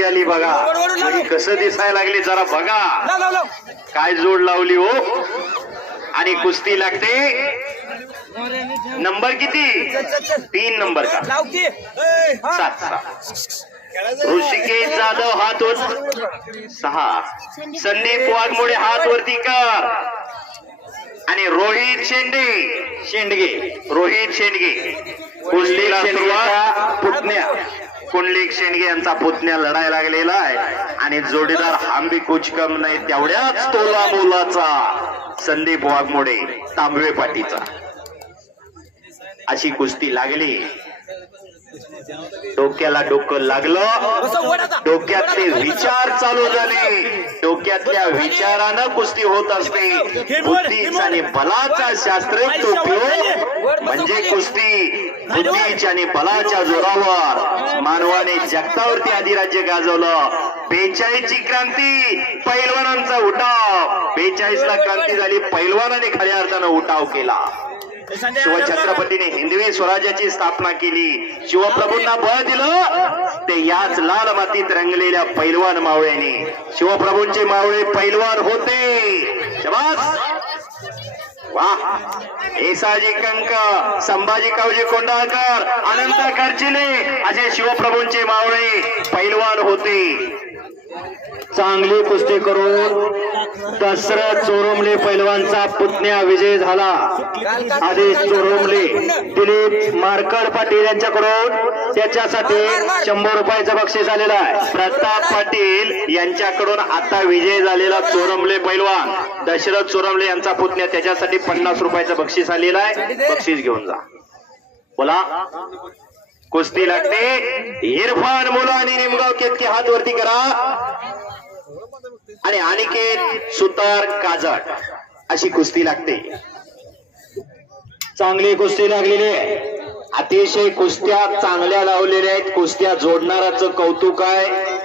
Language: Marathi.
कुस्ती आली बघा. कसं दिसायला लागली जरा बघा. काय जोड लावली हो. आणि कुस्ती लागते. नंबर किती? तीन नंबर का. सात सात. ऋषिकेश जाधव हात वर सहा. संदीप वाघमोडे हात वरती कर. आणि रोहित शेंडे शेंडगे. रोहित शेंडगे. कुंडलिक शेंडगेचा पुतण्या. कुंडलिक शेंडगे यांचा पुतण्या लढायला लागलेला आहे. आणि जोडीदार हांबी कुचकम नाही तेवढ्याच तोला मोलाचा. संदीप वाघमोडे तांबवे पाटीचा. अशी कुस्ती लागली. डोक्याला डोकं लागलं. डोक्यात ते डोक्यातले विचार चालू झाले. डोक्यातल्या विचारानं कुस्ती होत असते. बुद्धीचा आणि बलाचा शास्त्र उपयोग म्हणजे कुस्ती. बुद्धीच्या आणि बलाच्या जोरावर मानवाने जगतावरती अधिराज्य गाजवलं. बेचाळीसची क्रांती पैलवानांचा उठाव. बेचाळीस ला क्रांती झाली पैलवानाने खऱ्या अर्थानं उठाव केला. शिवछत्रपतीने हिंदवी स्वराज्याची स्थापना केली. शिवप्रभूंना बळ दिलं. ते याच लाल मातीत रंगलेल्या पैलवान मावळ्याने. शिवप्रभूंचे मावळे पैलवान होते. शबास! वाह! येसाजी कंक संभाजी कावजी कोंडाळकर अनंत खर्चिले असे शिवप्रभूंचे मावळे पैलवान होते. चांगली कुस्ती करून दशरथ चोरुमले पैलवानचा पुतण्या विजय झाला. आदेश चोरुमले दिलीप मारकड पाटील यांच्याकडून त्याच्यासाठी शंभर रुपयाचं बक्षीस आलेलं आहे. प्रताप पाटील यांच्याकडून आता विजय झालेला चोरमले पैलवान. दशरथ चोरमले यांचा पुतण्या त्याच्यासाठी पन्नास रुपयाचं बक्षीस आलेलं आहे. बक्षीस घेऊन जा. बोला. कुस्ती लागते. इरफान मुलं आणि निमगाव केतके हात वरती करा. आणि अनिकेत सुतार काजट अशी कुस्ती लागते. चांगली कुस्ती लागलेली आहे. अतिशय कुस्त्या चांगल्या लावलेल्या आहेत. कुस्त्या जोडणाराचं कौतुक आहे.